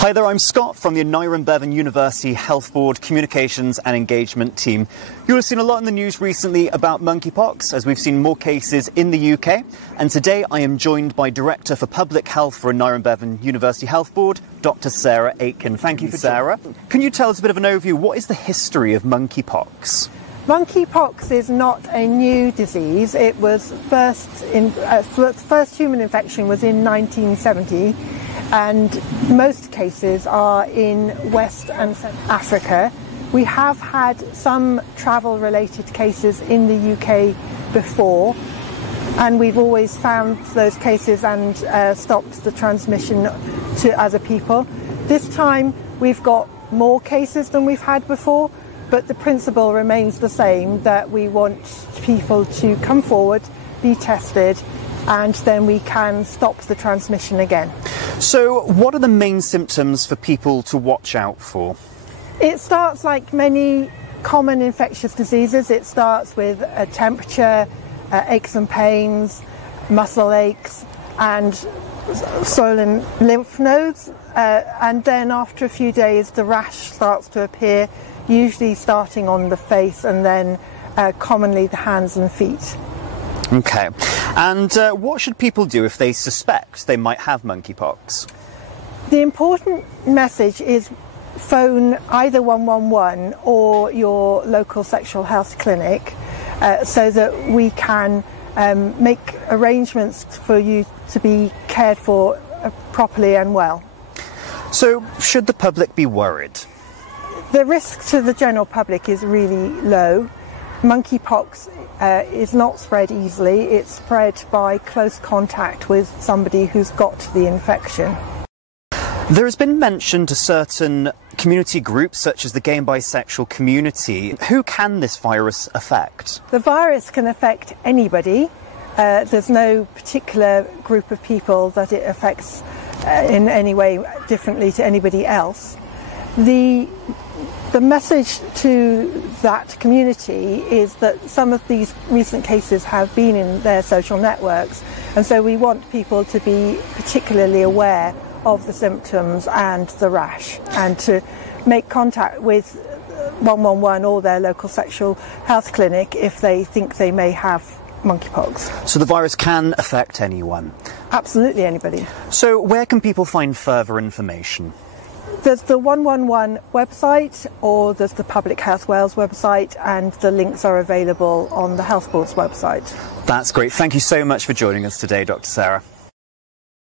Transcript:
Hi there, I'm Scott from the Nairon University Health Board Communications and Engagement team. You'll have seen a lot in the news recently about monkeypox, as we've seen more cases in the UK. And today I am joined by Director for Public Health for Nairon University Health Board, Dr. Sarah Aitken. Thank you for Sarah. Can you tell us a bit of an overview? What is the history of monkeypox? Monkeypox is not a new disease. It was first human infection was in 1970. And most cases are in West and Central Africa. We have had some travel-related cases in the UK before, and we've always found those cases and stopped the transmission to other people. This time we've got more cases than we've had before, but the principle remains the same, that we want people to come forward, be tested, and then we can stop the transmission again. So what are the main symptoms for people to watch out for? It starts like many common infectious diseases. It starts with a temperature, aches and pains, muscle aches, and swollen lymph nodes. And then after a few days, the rash starts to appear, usually starting on the face and then commonly the hands and feet. Okay, and what should people do if they suspect they might have monkeypox? The important message is phone either 111 or your local sexual health clinic so that we can make arrangements for you to be cared for properly and well. So should the public be worried? The risk to the general public is really low. Monkeypox is not spread easily. It's spread by close contact with somebody who's got the infection. There has been mention to certain community groups, such as the gay and bisexual community. Who can this virus affect? The virus can affect anybody. There's no particular group of people that it affects in any way differently to anybody else. The message to that community is that some of these recent cases have been in their social networks, and so we want people to be particularly aware of the symptoms and the rash, and to make contact with 111 or their local sexual health clinic if they think they may have monkeypox. So the virus can affect anyone? Absolutely anybody. So where can people find further information? There's the 111 website, or there's the Public Health Wales website, and the links are available on the Health Board's website. That's great. Thank you so much for joining us today, Dr. Sarah.